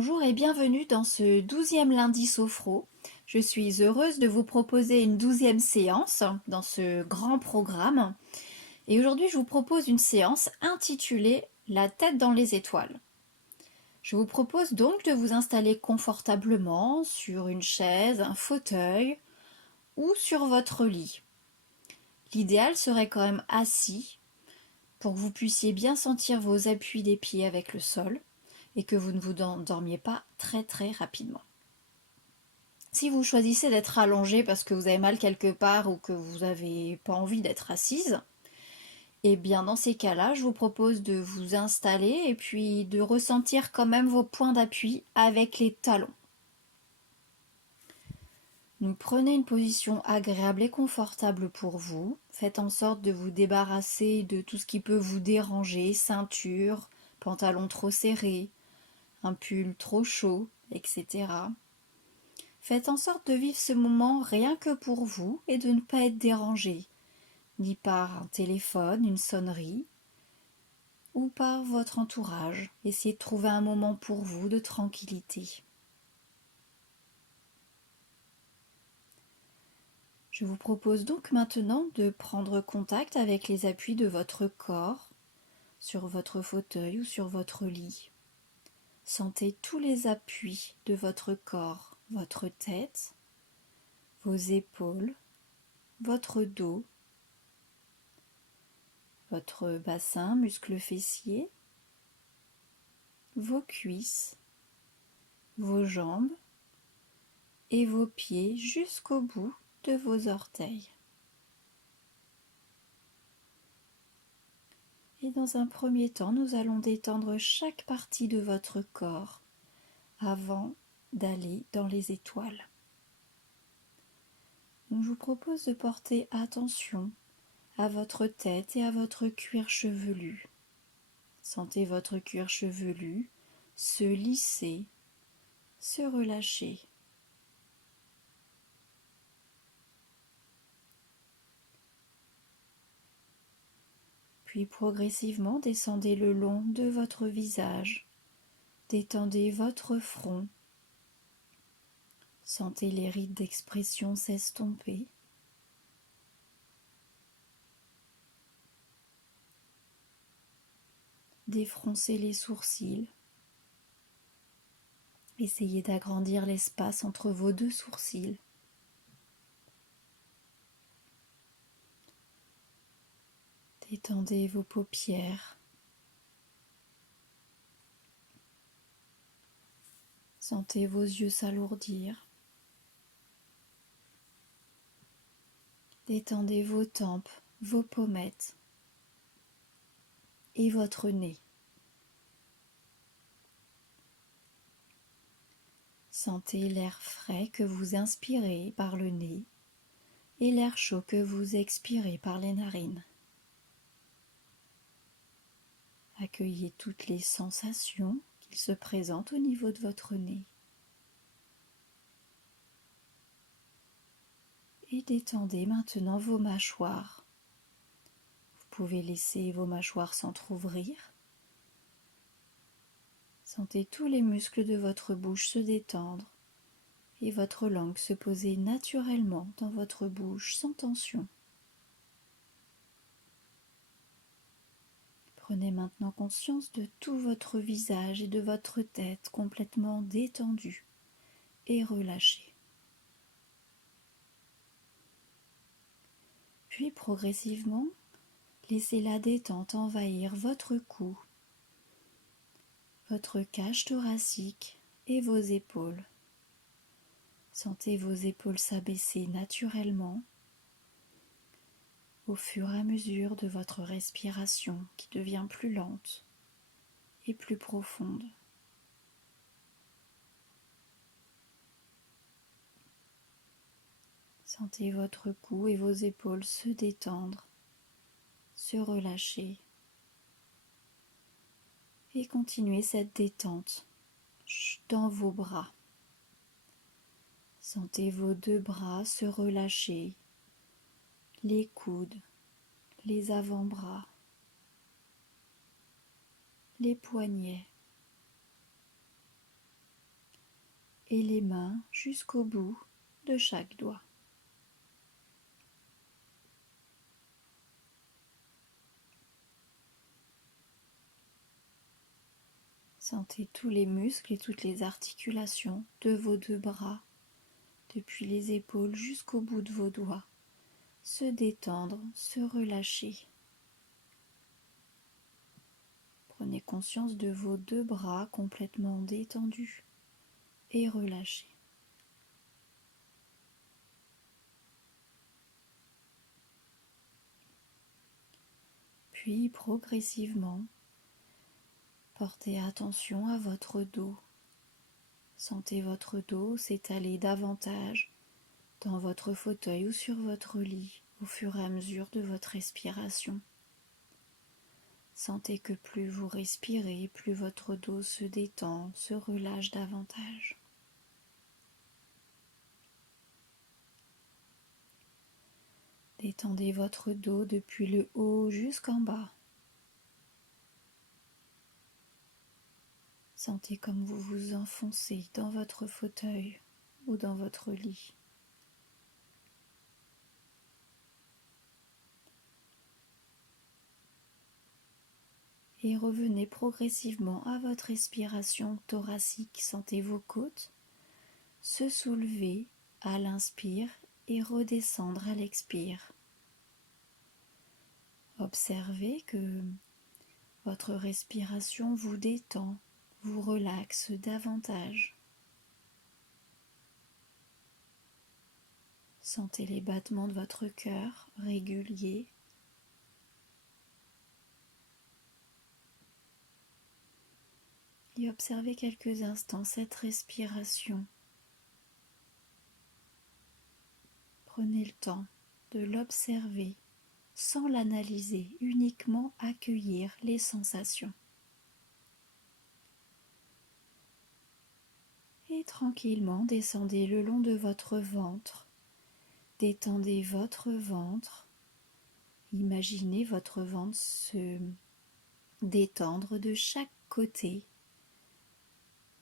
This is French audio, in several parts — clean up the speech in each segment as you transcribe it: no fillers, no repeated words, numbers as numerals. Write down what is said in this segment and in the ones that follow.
Bonjour et bienvenue dans ce 12e lundi sophro. Je suis heureuse de vous proposer une 12e séance dans ce grand programme. Et aujourd'hui, je vous propose une séance intitulée La tête dans les étoiles. Je vous propose donc de vous installer confortablement sur une chaise, un fauteuil ou sur votre lit. L'idéal serait quand même assis pour que vous puissiez bien sentir vos appuis des pieds avec le sol et que vous ne vous endormiez pas très rapidement. Si vous choisissez d'être allongé parce que vous avez mal quelque part ou que vous n'avez pas envie d'être assise, eh bien dans ces cas-là, je vous propose de vous installer et puis de ressentir quand même vos points d'appui avec les talons. Donc prenez une position agréable et confortable pour vous. Faites en sorte de vous débarrasser de tout ce qui peut vous déranger, ceinture, pantalon trop serré, un pull trop chaud, etc. Faites en sorte de vivre ce moment rien que pour vous et de ne pas être dérangé, ni par un téléphone, une sonnerie, ou par votre entourage. Essayez de trouver un moment pour vous de tranquillité. Je vous propose donc maintenant de prendre contact avec les appuis de votre corps, sur votre fauteuil ou sur votre lit. Sentez tous les appuis de votre corps, votre tête, vos épaules, votre dos, votre bassin, muscles fessiers, vos cuisses, vos jambes et vos pieds jusqu'au bout de vos orteils. Et dans un premier temps, nous allons détendre chaque partie de votre corps avant d'aller dans les étoiles. Donc, je vous propose de porter attention à votre tête et à votre cuir chevelu. Sentez votre cuir chevelu se lisser, se relâcher. Puis progressivement descendez le long de votre visage, détendez votre front, sentez les rides d'expression s'estomper. Défroncez les sourcils. Essayez d'agrandir l'espace entre vos deux sourcils. Détendez vos paupières. Sentez vos yeux s'alourdir. Détendez vos tempes, vos pommettes et votre nez. Sentez l'air frais que vous inspirez par le nez et l'air chaud que vous expirez par les narines. Accueillez toutes les sensations qui se présentent au niveau de votre nez. Et détendez maintenant vos mâchoires. Vous pouvez laisser vos mâchoires s'entr'ouvrir. Sentez tous les muscles de votre bouche se détendre et votre langue se poser naturellement dans votre bouche sans tension. Prenez maintenant conscience de tout votre visage et de votre tête complètement détendue et relâchée. Puis progressivement, laissez la détente envahir votre cou, votre cage thoracique et vos épaules. Sentez vos épaules s'abaisser naturellement au fur et à mesure de votre respiration qui devient plus lente et plus profonde. Sentez votre cou et vos épaules se détendre, se relâcher et continuez cette détente dans vos bras. Sentez vos deux bras se relâcher, les coudes, les avant-bras, les poignets, et les mains jusqu'au bout de chaque doigt. Sentez tous les muscles et toutes les articulations de vos deux bras, depuis les épaules jusqu'au bout de vos doigts, se détendre, se relâcher. Prenez conscience de vos deux bras complètement détendus et relâchés. Puis progressivement, portez attention à votre dos. Sentez votre dos s'étaler davantage dans votre fauteuil ou sur votre lit au fur et à mesure de votre respiration. Sentez que plus vous respirez, plus votre dos se détend, se relâche davantage. Détendez votre dos depuis le haut jusqu'en bas. Sentez comme vous vous enfoncez dans votre fauteuil ou dans votre lit. Et revenez progressivement à votre respiration thoracique. Sentez vos côtes se soulever à l'inspire et redescendre à l'expire. Observez que votre respiration vous détend, vous relaxe davantage. Sentez les battements de votre cœur réguliers. Et observez quelques instants cette respiration. Prenez le temps de l'observer sans l'analyser, uniquement accueillir les sensations. Et tranquillement descendez le long de votre ventre. Détendez votre ventre. Imaginez votre ventre se détendre de chaque côté,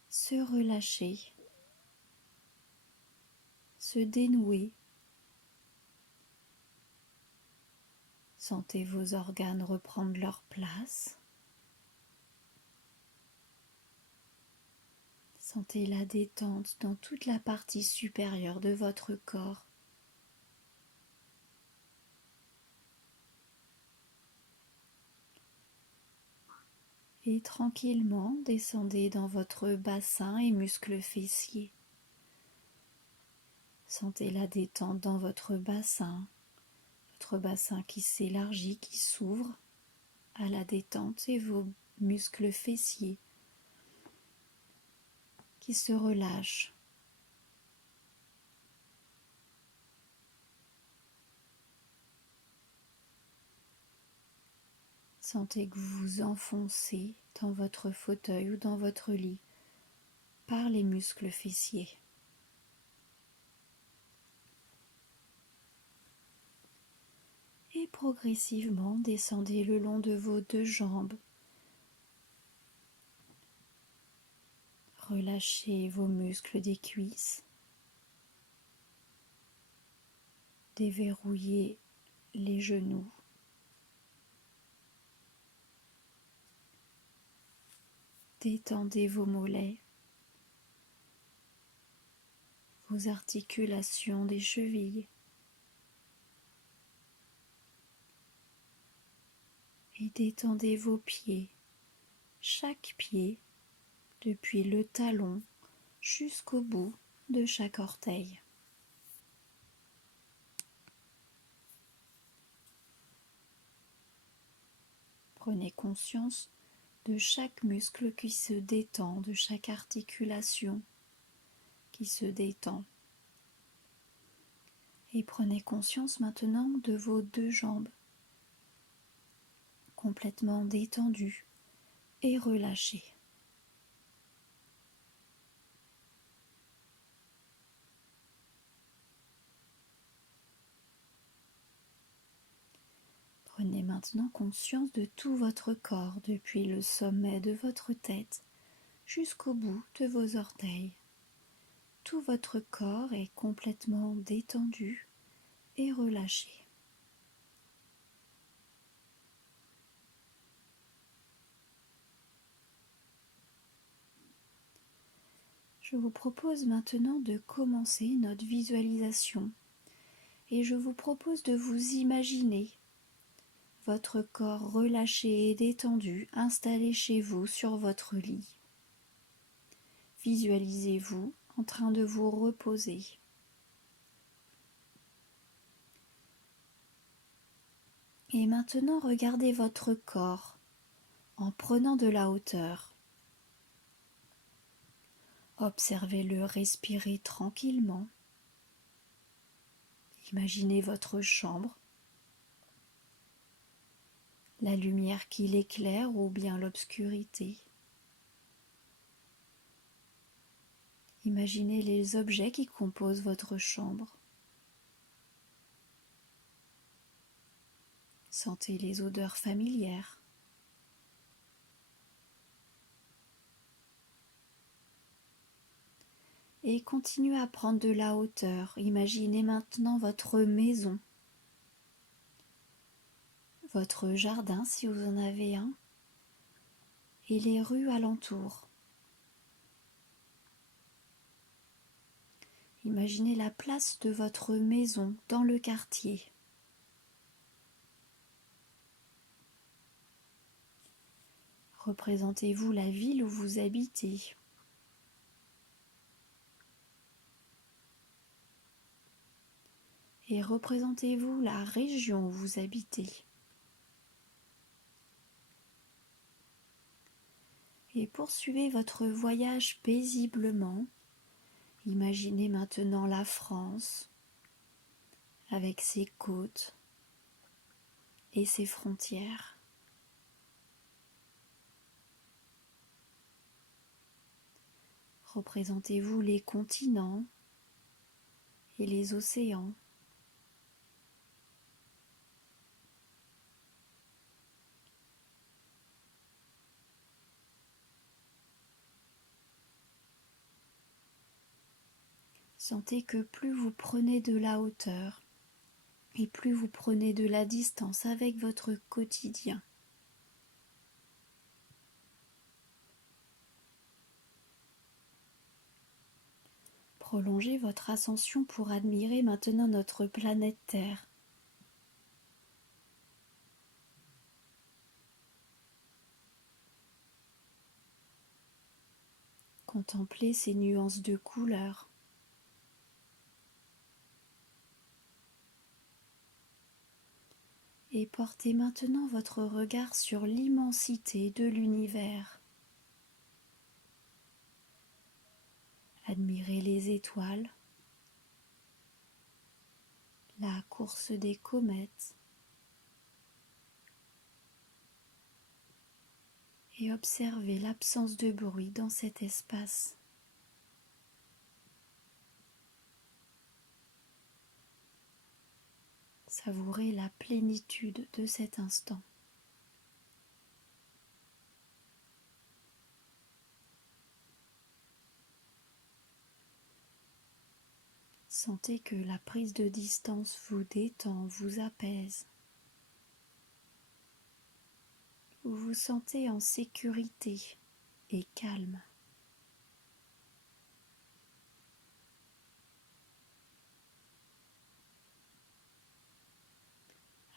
se relâcher, se dénouer. Sentez vos organes reprendre leur place. Sentez la détente dans toute la partie supérieure de votre corps. Et tranquillement descendez dans votre bassin et muscles fessiers. Sentez la détente dans votre bassin qui s'élargit, qui s'ouvre à la détente et vos muscles fessiers qui se relâchent. Sentez que vous vous enfoncez dans votre fauteuil ou dans votre lit par les muscles fessiers. Et progressivement descendez le long de vos deux jambes. Relâchez vos muscles des cuisses. Déverrouillez les genoux. Détendez vos mollets, vos articulations des chevilles. Et détendez vos pieds, chaque pied, depuis le talon jusqu'au bout de chaque orteil. Prenez conscience de chaque muscle qui se détend, de chaque articulation qui se détend. Et prenez conscience maintenant de vos deux jambes, complètement détendues et relâchées. Prenez maintenant conscience de tout votre corps, depuis le sommet de votre tête jusqu'au bout de vos orteils. tout votre corps est complètement détendu et relâché. Je vous propose maintenant de commencer notre visualisation et je vous propose de vous imaginer votre corps relâché et détendu installé chez vous sur votre lit. Visualisez-vous en train de vous reposer. Et maintenant, regardez votre corps en prenant de la hauteur. Observez-le respirer tranquillement. Imaginez votre chambre, la lumière qui l'éclaire ou bien l'obscurité. Imaginez les objets qui composent votre chambre. Sentez les odeurs familières. Et continuez à prendre de la hauteur. Imaginez maintenant votre maison, votre jardin si vous en avez un, et les rues alentour. Imaginez la place de votre maison dans le quartier. Représentez-vous la ville où vous habitez. Et représentez-vous la région où vous habitez. Et poursuivez votre voyage paisiblement. Imaginez maintenant la France avec ses côtes et ses frontières. Représentez-vous les continents et les océans. Sentez que plus vous prenez de la hauteur et plus vous prenez de la distance avec votre quotidien. Prolongez votre ascension pour admirer maintenant notre planète Terre. Contemplez ces nuances de couleurs. Et portez maintenant votre regard sur l'immensité de l'univers. Admirez les étoiles, la course des comètes et observez l'absence de bruit dans cet espace. Savourez la plénitude de cet instant. Sentez que la prise de distance vous détend, vous apaise. Vous vous sentez en sécurité et calme.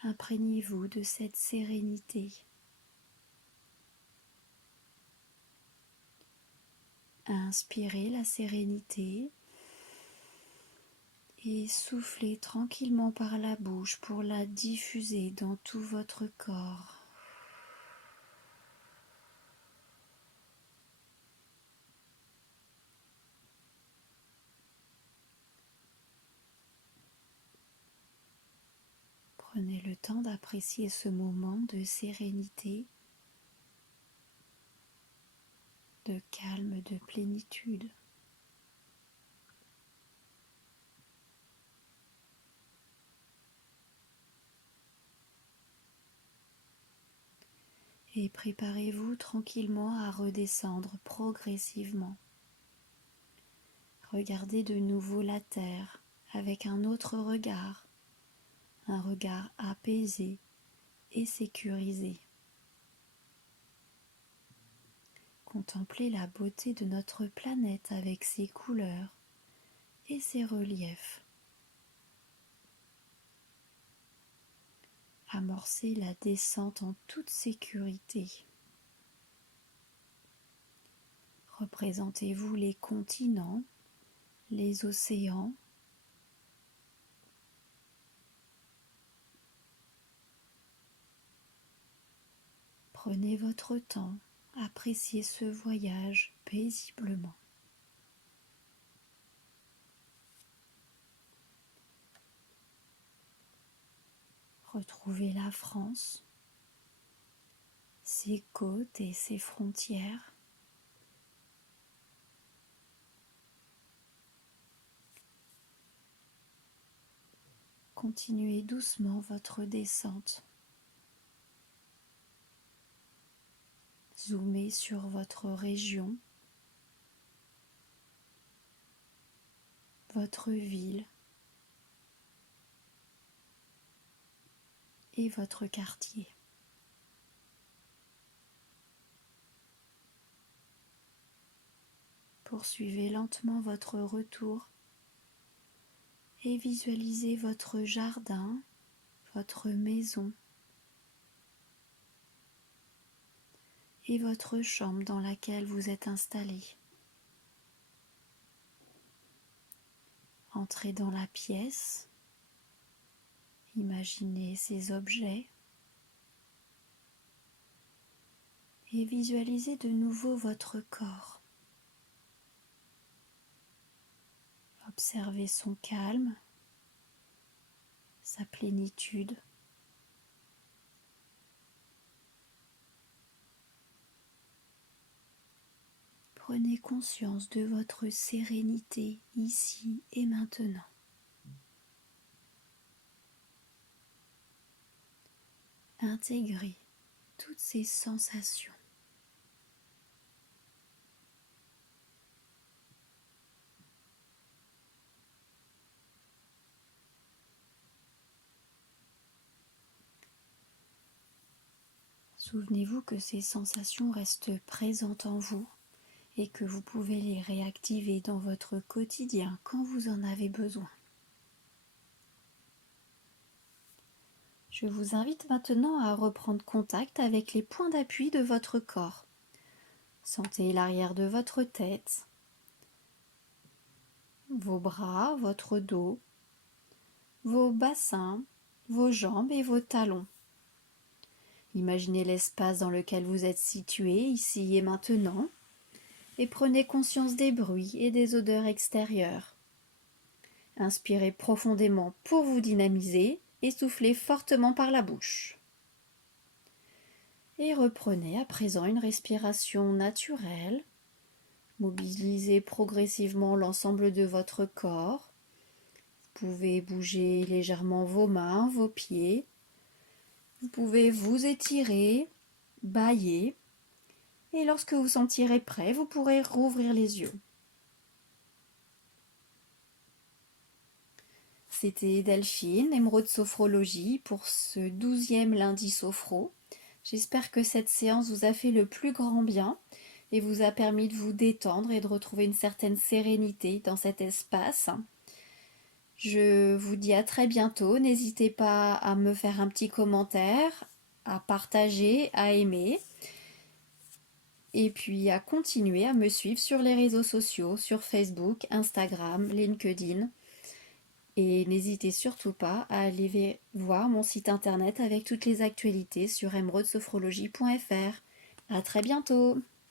Imprégnez-vous de cette sérénité. Inspirez la sérénité et soufflez tranquillement par la bouche pour la diffuser dans tout votre corps. Prenez le temps d'apprécier ce moment de sérénité, de calme, de plénitude. Et préparez-vous tranquillement à redescendre progressivement. Regardez de nouveau la terre avec un autre regard, un regard apaisé et sécurisé. Contemplez la beauté de notre planète avec ses couleurs et ses reliefs. Amorcez la descente en toute sécurité. Représentez-vous les continents, les océans. Prenez votre temps, appréciez ce voyage paisiblement. Retrouvez la France, ses côtes et ses frontières. Continuez doucement votre descente. Zoomez sur votre région, votre ville et votre quartier. Poursuivez lentement votre retour et visualisez votre jardin, votre maison et votre chambre dans laquelle vous êtes installé. Entrez dans la pièce, imaginez ces objets et visualisez de nouveau votre corps. Observez son calme, sa plénitude. Prenez conscience de votre sérénité ici et maintenant. Intégrez toutes ces sensations. Souvenez-vous que ces sensations restent présentes en vous et que vous pouvez les réactiver dans votre quotidien quand vous en avez besoin. Je vous invite maintenant à reprendre contact avec les points d'appui de votre corps. Sentez l'arrière de votre tête, vos bras, votre dos, vos bassins, vos jambes et vos talons. Imaginez l'espace dans lequel vous êtes situé ici et maintenant et prenez conscience des bruits et des odeurs extérieures. Inspirez profondément pour vous dynamiser et soufflez fortement par la bouche. Et reprenez à présent une respiration naturelle. Mobilisez progressivement l'ensemble de votre corps. Vous pouvez bouger légèrement vos mains, vos pieds. Vous pouvez vous étirer, bâiller. Et lorsque vous sentirez prêt, vous pourrez rouvrir les yeux. C'était Delphine, Émeraude Sophrologie, pour ce 12e lundi sophro. J'espère que cette séance vous a fait le plus grand bien et vous a permis de vous détendre et de retrouver une certaine sérénité dans cet espace. Je vous dis à très bientôt. N'hésitez pas à me faire un petit commentaire, à partager, à aimer. Et puis à continuer à me suivre sur les réseaux sociaux, sur Facebook, Instagram, LinkedIn. Et n'hésitez surtout pas à aller voir mon site internet avec toutes les actualités sur emeraudsophrologie.fr. À très bientôt!